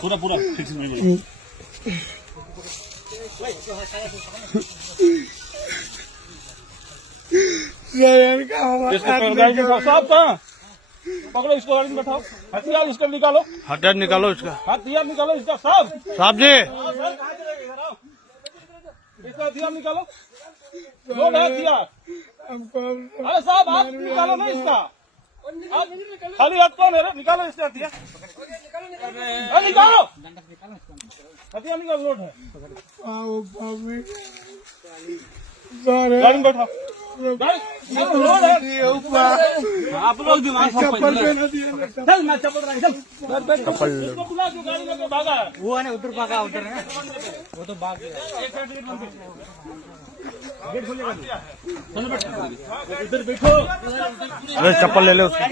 पूरा पूरा ठीक से साहब कहाँ पकड़ो इसको, गाड़ी में बैठाओ, हथियार इसका निकालो, हथियार निकालो इसका, हथियार निकालो इसका साहब। साहब जी इसका हथियार निकालो, लोग है हथियार। अरे साहब आप निकालो ना इसका, आप खाली हाथ कौन है? निकालो इसका हथियार, निकालो हथियार निकालो, लोड है। गाड़ी में बैठो, आप लोग दिमाग चप्पल चल, मैं चप्पल बुला जो गाड़ी लेके भागा है वो है ना, उधर भागा, उधर है वो तो भाग गया। गेट खोलेगा, इधर बैठो, चप्पल ले ले उसका।